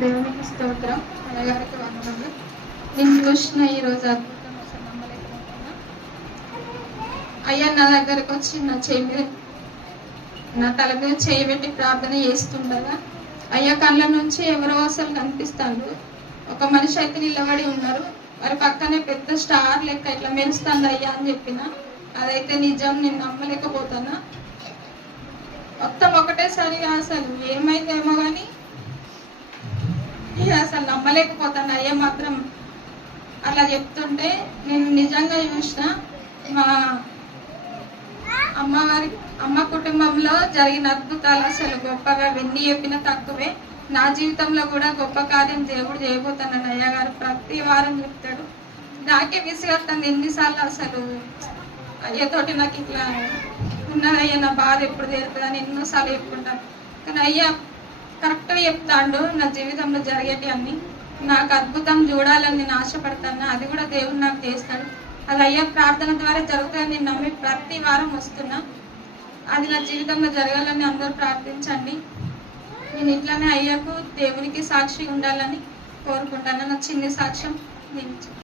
దేవునికి స్తోత్రం. అయ్యగారికి వందనాలు. నేను చూసిన ఈరోజు అద్భుతం అసలు నమ్మలేకపోతున్నా. అయ్యా నా దగ్గరకు వచ్చి నా తల మీద చేయబెట్టి ప్రార్థన చేస్తుండగా అయ్యా కళ్ళ నుంచి ఎవరో అసలు కనిపిస్తాడు. ఒక మనిషి అయితే నిలబడి ఉన్నారు. వారి పక్కనే పెద్ద స్టార్ లెక్క ఇట్లా మెరుస్తుంది అయ్యా అని చెప్పిన. అదైతే నిజం, నేను నమ్మలేకపోతున్నా. మొత్తం ఒకటేసారిగా అసలు ఏమైందేమో కానీ అసలు నమ్మలేకపోతాను. అయ్యా మాత్రం అలా చెప్తుంటే నేను నిజంగా చూసిన. మా అమ్మ కుటుంబంలో జరిగిన అద్భుతాలు అసలు గొప్పగా వెన్ని చెప్పిన తక్కువే. నా జీవితంలో కూడా గొప్ప కార్యం దేవుడు చేయబోతానని అయ్యగారు ప్రతి వారం చెప్తాడు. నాకే విసుగొస్తుంది ఎన్నిసార్లు అసలు అయ్యతోటి నాకు ఇట్లా ఉన్నదయ్యా, నా బాధ ఎప్పుడు తీరుతుందని ఎన్నోసార్లు చెప్పుకుంటాను. కానీ అయ్యా కరెక్ట్గా చెప్తాడు. నా జీవితంలో జరిగేటి అన్ని నాకు అద్భుతం చూడాలని నేను ఆశపడతాను. అది కూడా దేవుడు నాకు చేస్తాడు. అది అయ్యా ప్రార్థన ద్వారా జరుగుతుందని నేను నమ్మి ప్రతి వారం వస్తున్నా. అది నా జీవితంలో జరగాలని అందరూ ప్రార్థించండి. నేను ఇట్లానే అయ్యాకు దేవునికి సాక్షి ఉండాలని కోరుకుంటాను. నా చిన్న సాక్ష్యం నేను